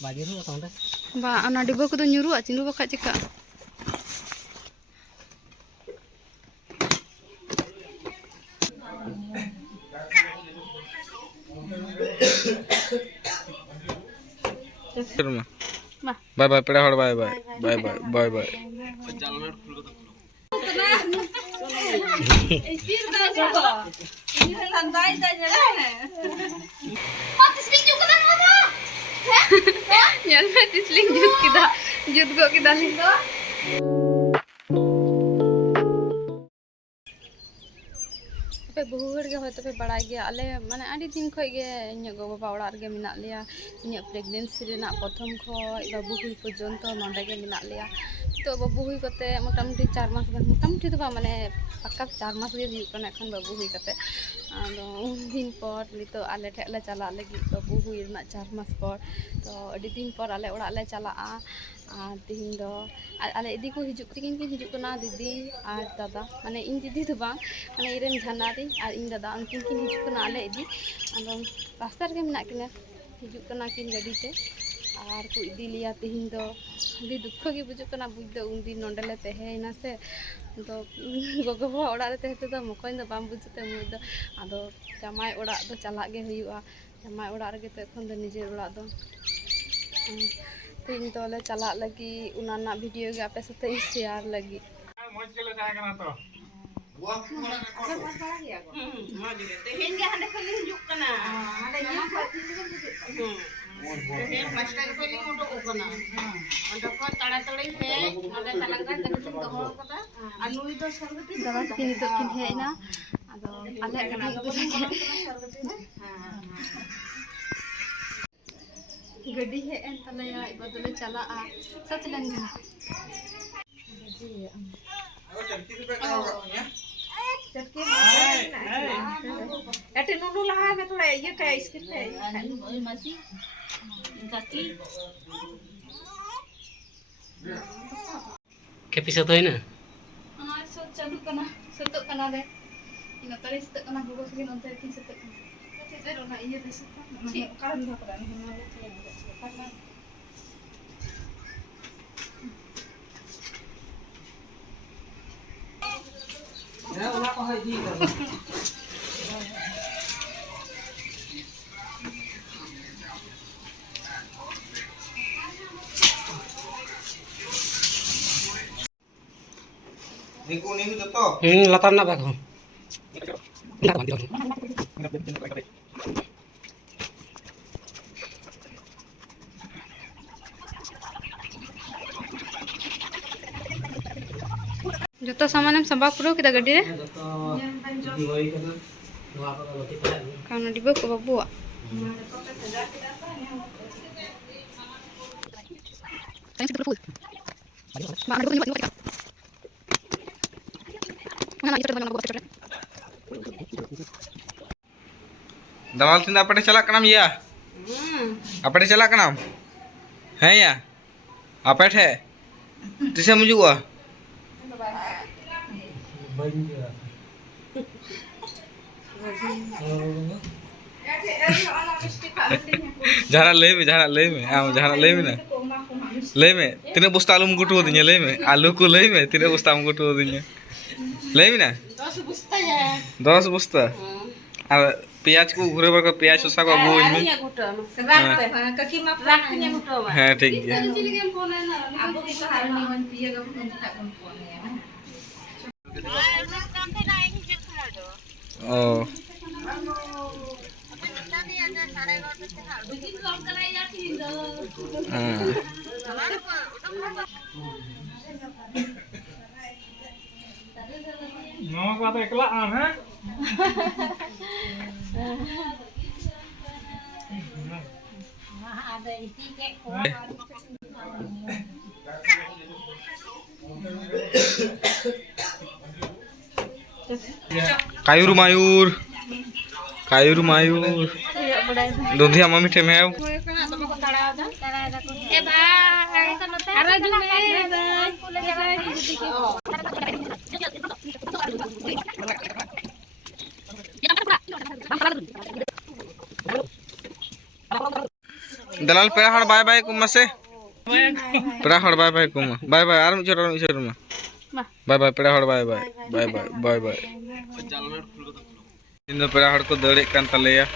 Bajiru atau enggak? Ba, ana dibawa kudu nyuruh aja nu bakal cekak. Bye bye, peda hor bye bye. Bye bye, bye bye. Yan me tisling jut go kita lindo. पे बहु हर गे होय तबे बड़ाय गे आले माने आडी दिन खय गे इᱧ गो बाबा ओड़ा रे मेना लिया इᱧ प्रेगनेंसी रेना प्रथम खय बाबू हुई पर्यंत नोंडे गे मेना लिया तो बाबू हुई कते मोटामुटी 4 मास गान मोटामुटी तो बा माने पक्का 4 मास गे हुई कना एखन बाबू हुई कते आदो दिन पर नितो आले ठे ले चला लगी बाबू हुई रेना 4 मास पर तो आडी दिन पर आले ओड़ा ले चला तिहिन दो आले इदी को हिजुक तिकिन किन हिजुक कना दीदी और दादा माने इन दीदी तो बा माने इरेन झानारी और इन दादा उनकिन किन हिजुक कना आले इदी आदो रास्ता रे मेना किना हिजुक कना किन गाड़ी ते और को इदी लिया तिहिन दो अभी दुख गे बुझुक कना बुझ दो उन दिन नोंडेले तेहेना से तो गोगो बा ओड़ा रे तेहे तो मकोइन दो बाम बुझते मुई दो आदो जमाई ओड़ा दो चला गे हुयुआ जमाई ओड़ा रे तो एखन दो निजे ओड़ा दो तीन तोले चला लगी उनाना वीडियो गे आपे साथे शेयर लगी मोज केले ताहे कना तो बुआ मोरा को मोज गे तेहेन गे हंडे खली हिजुक कना हंडे या तेहेन पास्टा के खली उडो कना अंडा को ताड़ा तड़ी हे अंडे तलंगा जने तो हो कदा अनुई दो सरगती दवा किन तो किन हेना आदो आले गडी दो गड्डी है एन तलया इबदले चला सच लन गला चटकी एटे नूनू लगा में थोड़ा ये क्या स्किन पे मसी काकी के पिसा तो है ना सो चालू कना सतो कना रे इन तरे सतो कना गोगो सगे नंतर की सतो कना ते रोना ये बेसता कारण धा पड़ा Ya, ulah kau haji kan? निku niku joto Latar nak aku. जतो सामान हम संभा पुरो किदा गड्डी रे काना डिबो को बाबू दलाल tindak apa celak kenam ya apa celak kenam है या apa है तिसे मुझे हुआ जहरा ले में आम जहरा ले में ना ले में तीन बस्ता आलू मुकुट हो दिया ले में आलू को ले में तीन बस्ता मुकुट हो दिया ले में ना 10 बस्ता और प्याज को घुरे पर प्याज सुसा को अगुइन में हाँ ठीक है ओ Mau kata ikhlas ha? ada isi kek कायूर Mayur दुधिया मम्मी ठे में दलाल पेड़ा हड़ बाय बाय कुम से पेड़ा हड़ बाय बाय कुम बाय बाय आर मिचर मा बाय बाय पेड़ा हड़ बाय बाय बाय बाय बाय बाय इन दो पेड़ा हड़ को दड़े कान तलेया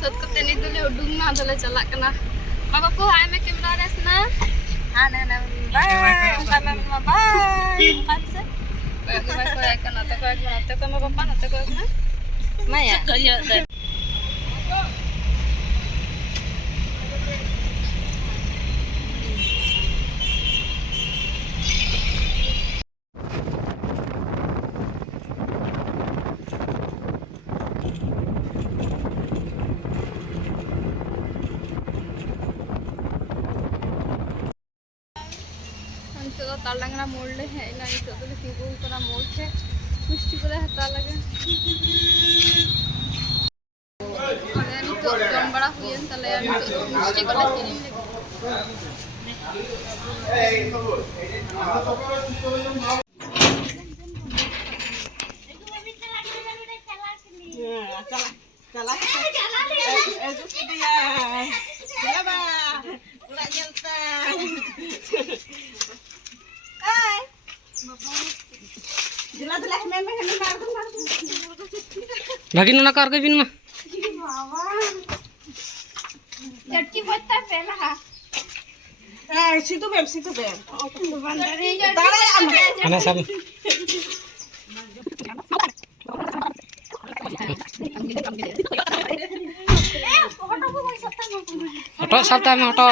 सत कते नि दले उडुंग ना दले चला कना बाबा को हाय में कैमरा रेस ना Ana na bye. Kami mga bye. Kansa. Bye bye को आय कना तो को बाबा ना तो को ना Maya. तो तालंगना मोड़ ले है ना तो तिगुल करा मोड़ से मिष्टी को हता लगे तो जम बड़ा हुई तले तो मिष्टी को किरीम भागी ना कर के बिन में Jadi buat apa lah? Situ bem. खाना सब हटो सब टाइम हटो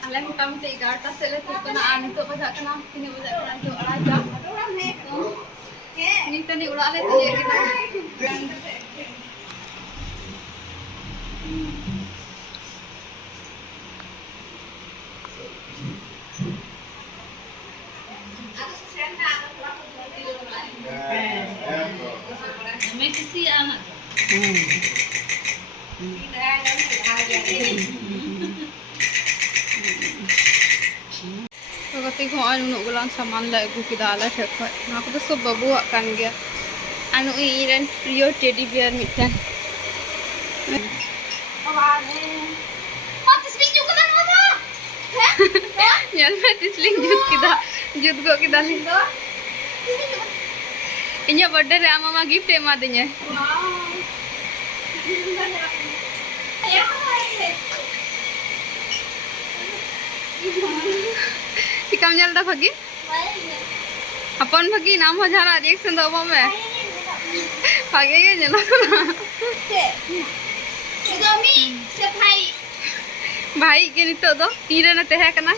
Ale motamoti 11टा से ले तो ना आने तो बजा कना तीन बजा कना तो अड़ा जा नी तनी उड़ा ले तो ये मैं किसी आना तो कति को नुनुक गुलान सामान ला अगू किदा आले ठेक खय ना को तो सब बाबुआक कान गया आनु इरेन प्रियो teddy bear mitten nyal me tisling jut go kita lindo inya birthday re mama gift ema dinya tikam nyal da bhagi अपन भगी नाम हो जाना रिएक्शन दो में भागे के जना से भाई भाई के नितो दो तीरे न तहे कना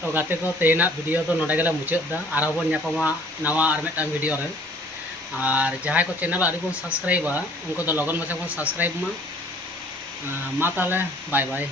तो गाते को तेना वीडियो तो नोडे गेले मुचाद दा आरो बन ᱧᱟᱯᱟᱢᱟ नवा आर मिदटांग वीडियो रे और जहां को चैनल आरि बन सब्सक्राइबा उनको तो लगन मचा बन सब्सक्राइब मा ताले बाय बाय।